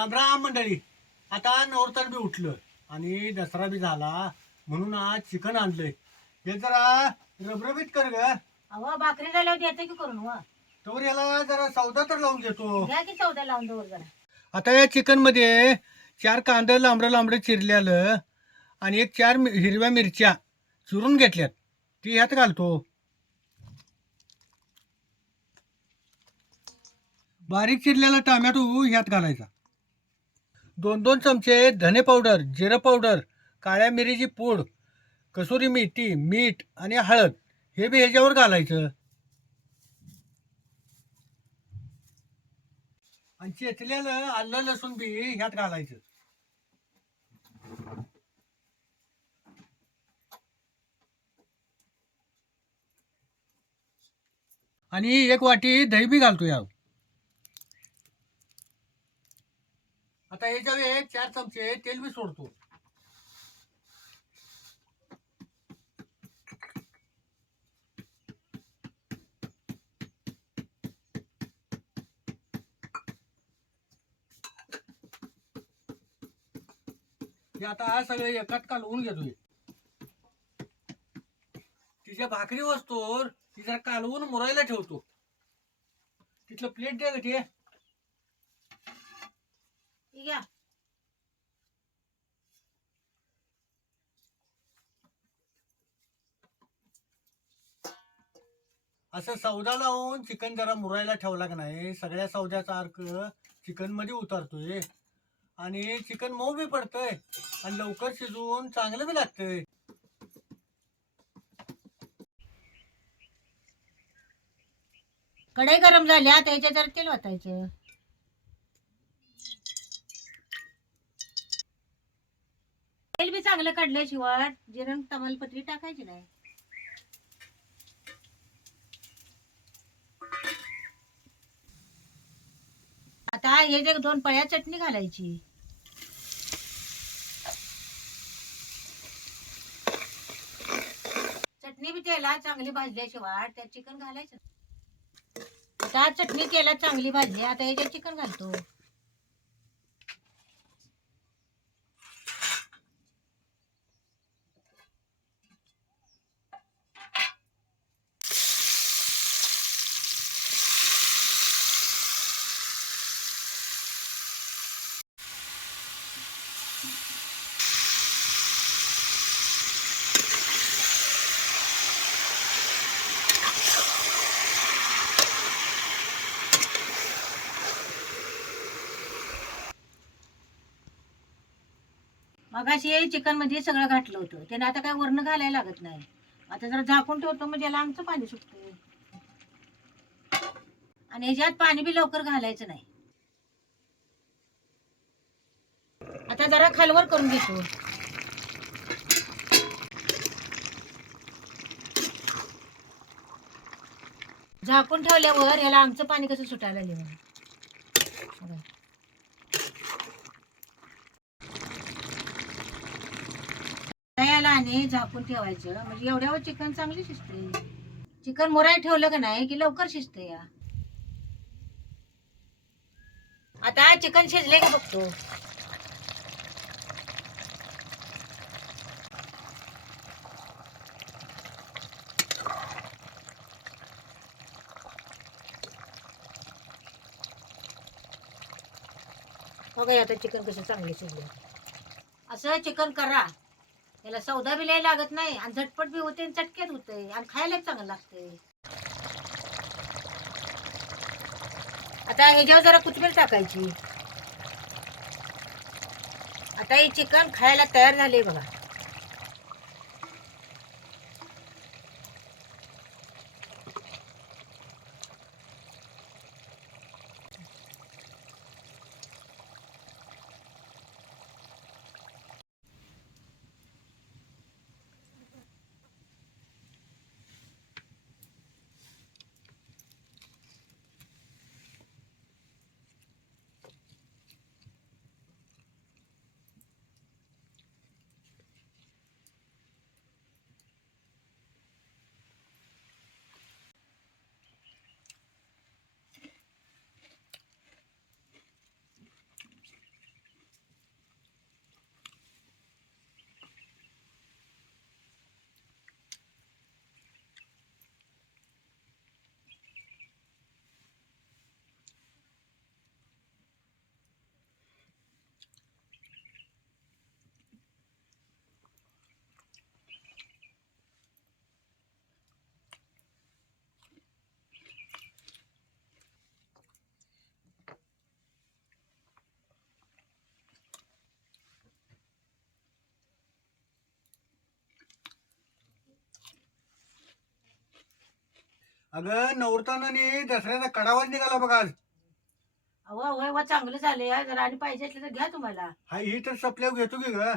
राम राम मंडळी. आता नवरतन बी उठलं आणि दसरा बी झाला म्हणून आज चिकन आणलंय. हे जरा रबरबीत कर ग. अहो भाकरी झाल्यावर देते की करून व तर याला जरा सौदा तर लावून घेतो घ्या की चौदा लावून दोर जरा. आता या चिकनमध्ये चार कांदा लांबडं लांबडं चिरल्यालं आणि एक चार मि- हिरव्या मिरच्या चुरून घेतल्यात. ती ह्यात घालतो. बारीक चिरलेला टोमॅटो ह्यात घालायचा. दोन दोन चमचे धने पावडर जिरं पावडर काळ्या मिरीची पूड कसुरी मेथी मीठ आणि हळद हे बी ह्याच्यावर घालायचं. आणि चेचलेलं आलं लसूण बी ह्यात घालायचं. आणि एक वाटी दही बी घालतो यावर आता याच्या चार चमचे तेल बी सोडतो. हे आता हा सगळे एकात कालवून घेतोय. तिच्या भाकरी वस्तूवर तिचा कालवून मुरायला ठेवतो. तिथलं प्लेट द्या ते. ठीक घ्या असं सौदा लावून चिकन जरा मुरायला ठेवला का नाही? सगळ्या सौद्याचा अर्क चिकनमध्ये उतरतोय. आणि चिकन मऊ बी पडतंय. आणि लवकर शिजवून चांगलं बी लागतंय. कढई गरम झाली आता याच्यात जरा तेल वाटायचं तेल बी चांगलं काढल्याशिवाय जिरण तमालपत्री टाकायची नाही. आता हे जे दोन पळ्या चटणी घालायची. चटणी बी तेला चांगली भाजल्याशिवाय त्यात चिकन घालायचं आता चटणी तेलात चांगली भाजली आता हे चिकन घालतो. मगाशी चिकनमध्ये सगळं घातलं होतं. त्याने आता काय वरण घालायला लागत नाही. आता जरा झाकून ठेवतो म्हणजे याला आमचं पाणी सुटतं आणि ह्याच्यात पाणी बी लवकर घालायचं नाही. आता जरा खालवर करून घेतो. झाकून ठेवल्यावर ह्याला आमचं पाणी कसं सुटायला लिहून बघा. झाकून ठेवायचं. म्हणजे एवढ्यावर चिकन चांगली शिजते. चिकन मुराय ठेवलं का नाही की लवकर शिजते या. आता चिकन शिजले का बघतो बघा आता चिकन कसं चांगले शिजले. असं चिकन करा. याला सौदा बी लय लागत नाही आणि झटपट बी होते आणि चटक्यात होते आणि खायला चांगलं लागते. आता ह्याच्यावर जरा कोथिंबीर टाकायची. आता हे चिकन खायला तयार झाले बघा. अगं नवरताना दसऱ्याचा कडावाच निघाला बघा आज. अहो वा चांगलं झाले जरा आणि पाहिजे असलं तर घ्या तुम्हाला. हा ही तर सपल्यावर घेतो की ग.